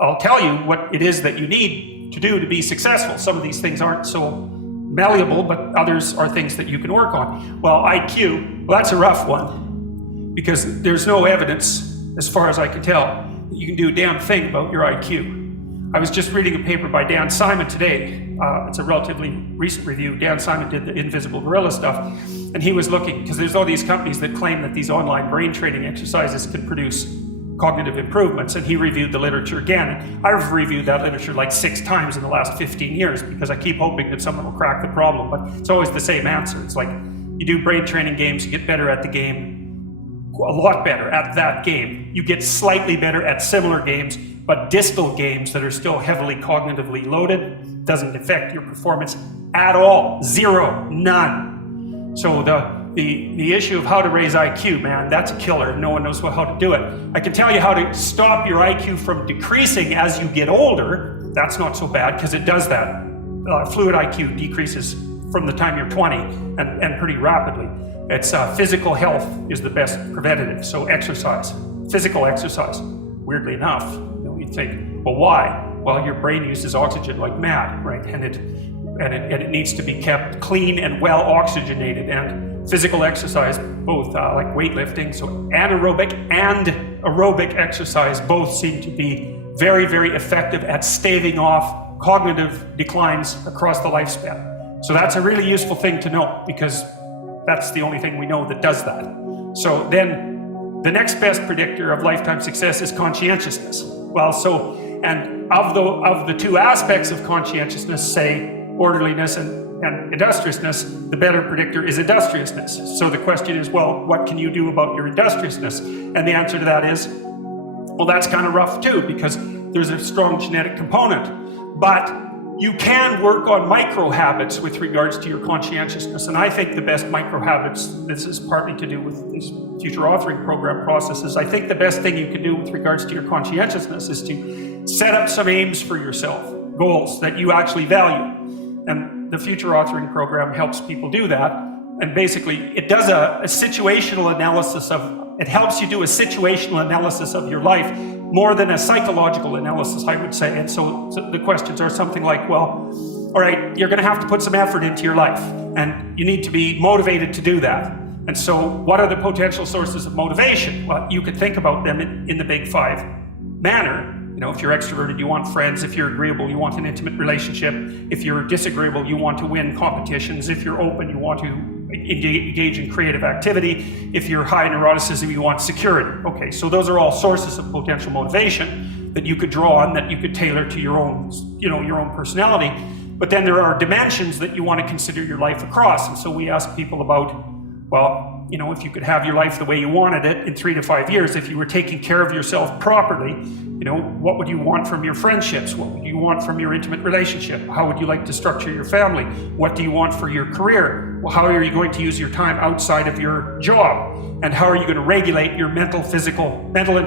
I'll tell you what it is that you need to do to be successful. Some of these things aren't so malleable, but others are things that you can work on. Well, IQ, well, that's a rough one, because there's no evidence, as far as I can tell, that you can do a damn thing about your IQ. I was just reading a paper by Dan Simon today. It's a relatively recent review. Dan Simon did the Invisible Gorilla stuff, and he was looking, because there's all these companies that claim that these online brain training exercises can produce cognitive improvements, and he reviewed the literature again. I've reviewed that literature like 6 times in the last 15 years because I keep hoping that someone will crack the problem, but it's always the same answer. It's like, you do brain training games, you get better at the game, a lot better at that game. You get slightly better at similar games, but distal games that are still heavily cognitively loaded doesn't affect your performance at all. Zero, none. So the issue of how to raise IQ, man, that's a killer. No one knows how to do it. I can tell you how to stop your IQ from decreasing as you get older. That's not so bad, because it does that. Fluid IQ decreases from the time you're 20 and pretty rapidly. It's physical health is the best preventative. So exercise, physical exercise. Weirdly enough, you'd think, well, why? Well, your brain uses oxygen like mad, right? And it needs to be kept clean and well oxygenated. And physical exercise, both like weightlifting, so anaerobic and aerobic exercise, both seem to be very, very effective at staving off cognitive declines across the lifespan. So that's a really useful thing to know, because that's the only thing we know that does that. So then the next best predictor of lifetime success is conscientiousness. Well, and of the 2 aspects of conscientiousness, say orderliness and industriousness, the better predictor is industriousness. So the question is, well, what can you do about your industriousness? And the answer to that is, well, that's kind of rough too, because there's a strong genetic component. But you can work on micro habits with regards to your conscientiousness. And I think the best micro habits, this is partly to do with these future authoring program processes, I think the best thing you can do with regards to your conscientiousness is to set up some aims for yourself, goals that you actually value. And the future authoring program helps people do that. And basically, it does a situational analysis it helps you do a situational analysis of your life more than a psychological analysis, I would say. And so the questions are something like, well, all right, you're going to have to put some effort into your life, and you need to be motivated to do that. And so what are the potential sources of motivation? Well, you could think about them in the big 5 manner. If you're extroverted, you want friends. If you're agreeable, you want an intimate relationship. If you're disagreeable, you want to win competitions. If you're open, you want to engage in creative activity. If you're high neuroticism, you want security. Okay, so those are all sources of potential motivation that you could draw on, that you could tailor to your own, your own personality. But then there are dimensions that you want to consider your life across. And so we ask people about, well, if you could have your life the way you wanted it in 3 to 5 years, if you were taking care of yourself properly, what would you want from your friendships? What would you want from your intimate relationship? How would you like to structure your family? What do you want for your career? Well, how are you going to use your time outside of your job? And how are you going to regulate your mental and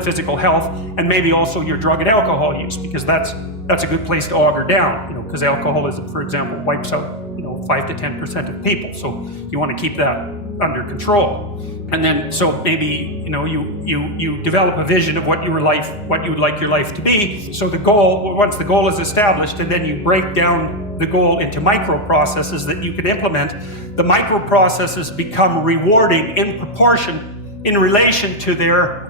physical health, and maybe also your drug and alcohol use? Because that's a good place to auger down, because alcoholism, for example, wipes out 5 to 10% of people. So you want to keep that under control. And then, so maybe, you develop a vision of what you would like your life to be. So once the goal is established, and then you break down the goal into micro processes that you can implement, the micro processes become rewarding in proportion in relation to their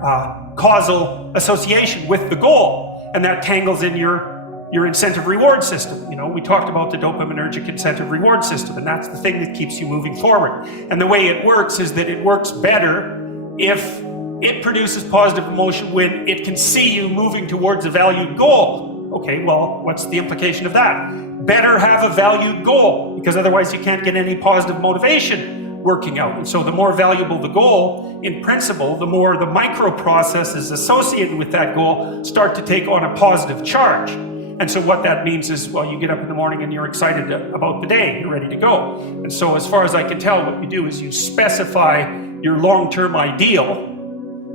causal association with the goal. And that tangles in your incentive reward system. We talked about the dopaminergic incentive reward system, and that's the thing that keeps you moving forward. And the way it works is that it works better if it produces positive emotion when it can see you moving towards a valued goal. Okay, well, what's the implication of that? Better have a valued goal, because otherwise you can't get any positive motivation working out. And so the more valuable the goal, in principle, the more the micro processes associated with that goal start to take on a positive charge. And so what that means is, well, you get up in the morning and you're excited about the day, you're ready to go. And so as far as I can tell, what you do is you specify your long-term ideal.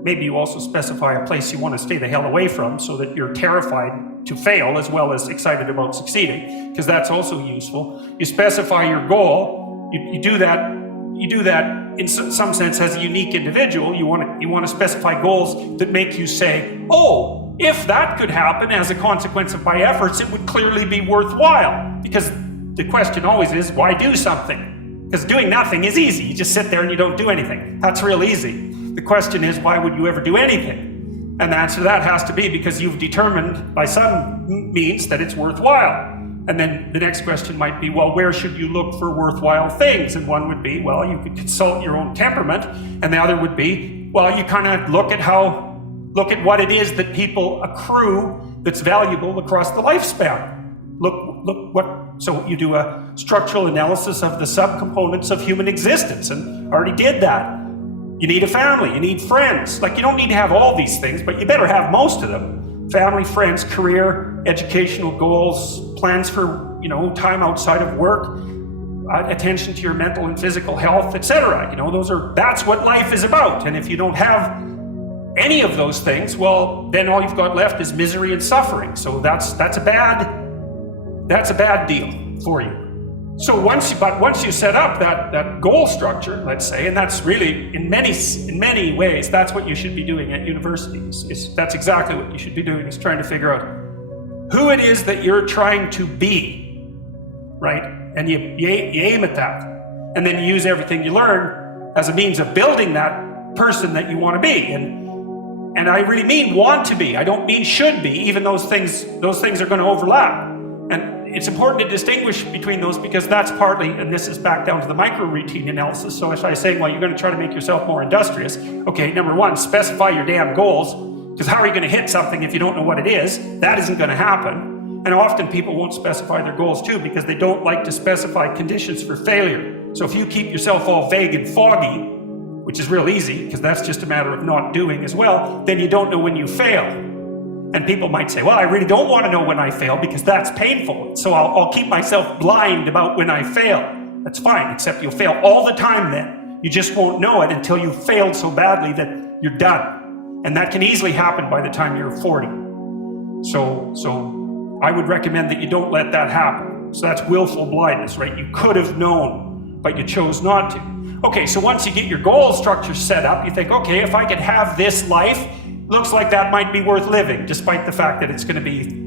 Maybe you also specify a place you want to stay the hell away from, so that you're terrified to fail as well as excited about succeeding, because that's also useful. You specify your goal. You do that in some sense as a unique individual. You want to specify goals that make you say, oh, if that could happen as a consequence of my efforts, it would clearly be worthwhile. Because the question always is, why do something? Because doing nothing is easy. You just sit there and you don't do anything. That's real easy. The question is, why would you ever do anything? And the answer to that has to be because you've determined by some means that it's worthwhile. And then the next question might be, well, where should you look for worthwhile things? And one would be, well, you could consult your own temperament. And the other would be, well, you kind of look at what it is that people accrue that's valuable across the lifespan. So you do a structural analysis of the subcomponents of human existence, and already did that. You need a family, you need friends. Like, you don't need to have all these things, but you better have most of them. Family, friends, career, educational goals, plans for, time outside of work, attention to your mental and physical health, etc. That's what life is about. And if you don't have any of those things, well, then all you've got left is misery and suffering. So that's a bad deal for you. So once you set up that goal structure, let's say, and that's really in many ways that's what you should be doing at universities. That's exactly what you should be doing, is trying to figure out who it is that you're trying to be, right? And you aim at that, and then you use everything you learn as a means of building that person that you want to be. And I really mean want to be. I don't mean should be, even those things are going to overlap. And it's important to distinguish between those, because that's partly, and this is back down to the micro-routine analysis. So if I say, well, you're going to try to make yourself more industrious, okay, number one, specify your damn goals, because how are you going to hit something if you don't know what it is? That isn't going to happen. And often people won't specify their goals too, because they don't like to specify conditions for failure. So if you keep yourself all vague and foggy, which is real easy, because that's just a matter of not doing as well, then you don't know when you fail. And people might say, well, I really don't want to know when I fail because that's painful. So I'll keep myself blind about when I fail. That's fine, except you'll fail all the time then. You just won't know it until you've failed so badly that you're done. And that can easily happen by the time you're 40. So I would recommend that you don't let that happen. So that's willful blindness, right? You could have known, but you chose not to. Okay, so once you get your goal structure set up, you think, okay, if I could have this life, looks like that might be worth living, despite the fact that it's going to be,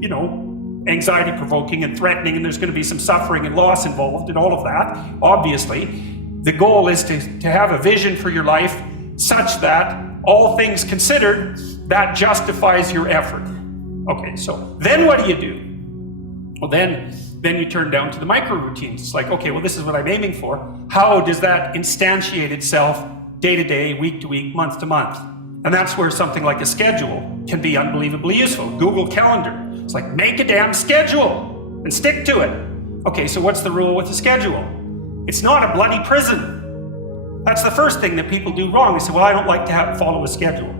anxiety provoking and threatening, and there's going to be some suffering and loss involved and all of that. Obviously, the goal is to have a vision for your life such that, all things considered, that justifies your effort. Okay, so then what do you do? Well, then you turn down to the micro routines. It's like, okay, well, this is what I'm aiming for. How does that instantiate itself day to day, week to week, month to month? And that's where something like a schedule can be unbelievably useful. Google Calendar. It's like, make a damn schedule and stick to it. Okay, so what's the rule with a schedule? It's not a bloody prison. That's the first thing that people do wrong. They say, well, I don't like to follow a schedule.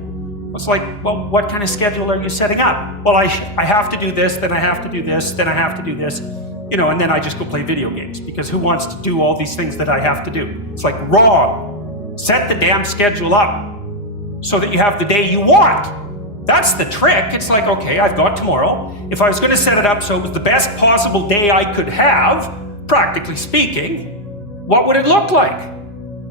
It's like, well, what kind of schedule are you setting up? Well, I have to do this, then I have to do this, then I have to do this, and then I just go play video games, because who wants to do all these things that I have to do? It's like, wrong. Set the damn schedule up so that you have the day you want. That's the trick. It's like, okay, I've got tomorrow. If I was going to set it up so it was the best possible day I could have, practically speaking, what would it look like?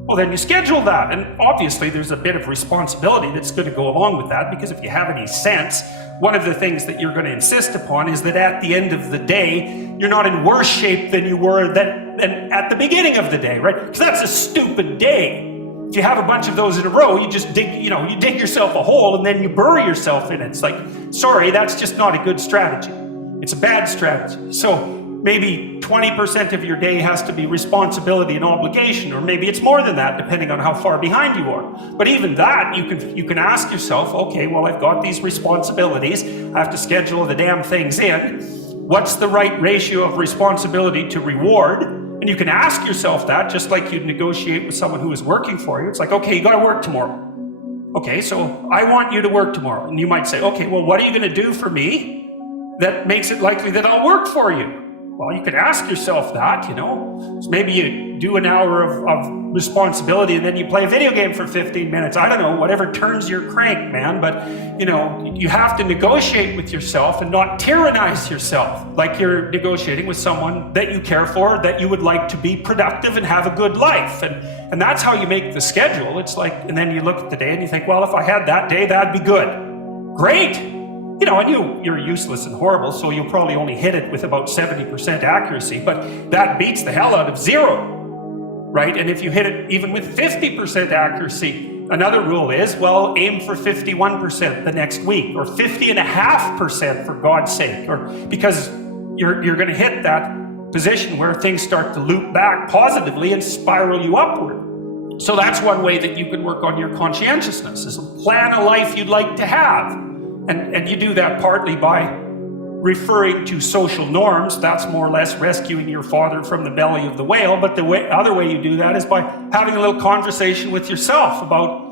Well, then you schedule that. And obviously there's a bit of responsibility that's going to go along with that, because if you have any sense, one of the things that you're going to insist upon is that at the end of the day, you're not in worse shape than you were than at the beginning of the day, right? Because that's a stupid day. If you have a bunch of those in a row, you just dig yourself a hole and then you bury yourself in it. It's like, sorry, that's just not a good strategy. It's a bad strategy. So maybe 20% of your day has to be responsibility and obligation, or maybe it's more than that, depending on how far behind you are. But even that, you can ask yourself, okay, well, I've got these responsibilities. I have to schedule the damn things in. What's the right ratio of responsibility to reward? And you can ask yourself that, just like you'd negotiate with someone who is working for you. It's like, okay, you got to work tomorrow. Okay, so I want you to work tomorrow. And you might say, okay, well, what are you going to do for me that makes it likely that I'll work for you? Well, you could ask yourself that, So maybe you do an hour of responsibility and then you play a video game for 15 minutes. I don't know, whatever turns your crank, man. But, you have to negotiate with yourself and not tyrannize yourself like you're negotiating with someone that you care for, that you would like to be productive and have a good life. And that's how you make the schedule. It's like, and then you look at the day and you think, well, if I had that day, that'd be good. Great. you know, and you're useless and horrible, so you'll probably only hit it with about 70% accuracy, but that beats the hell out of 0, right? And if you hit it even with 50% accuracy, another rule is, well, aim for 51% the next week, or 50.5% for God's sake, or because you're going to hit that position where things start to loop back positively and spiral you upward. So that's one way that you can work on your conscientiousness, is plan a life you'd like to have. And you do that partly by referring to social norms. That's more or less rescuing your father from the belly of the whale. But the other way you do that is by having a little conversation with yourself about,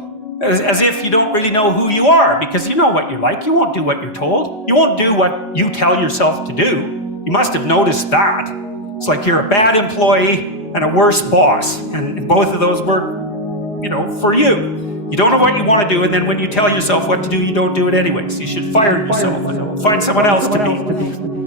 as if you don't really know who you are, because you know what you're like. You won't do what you're told. You won't do what you tell yourself to do. You must have noticed that. It's like you're a bad employee and a worse boss. And both of those work, you know, for you. You don't know what you want to do, and then when you tell yourself what to do, you don't do it anyways. You should fire yourself and find someone else to be.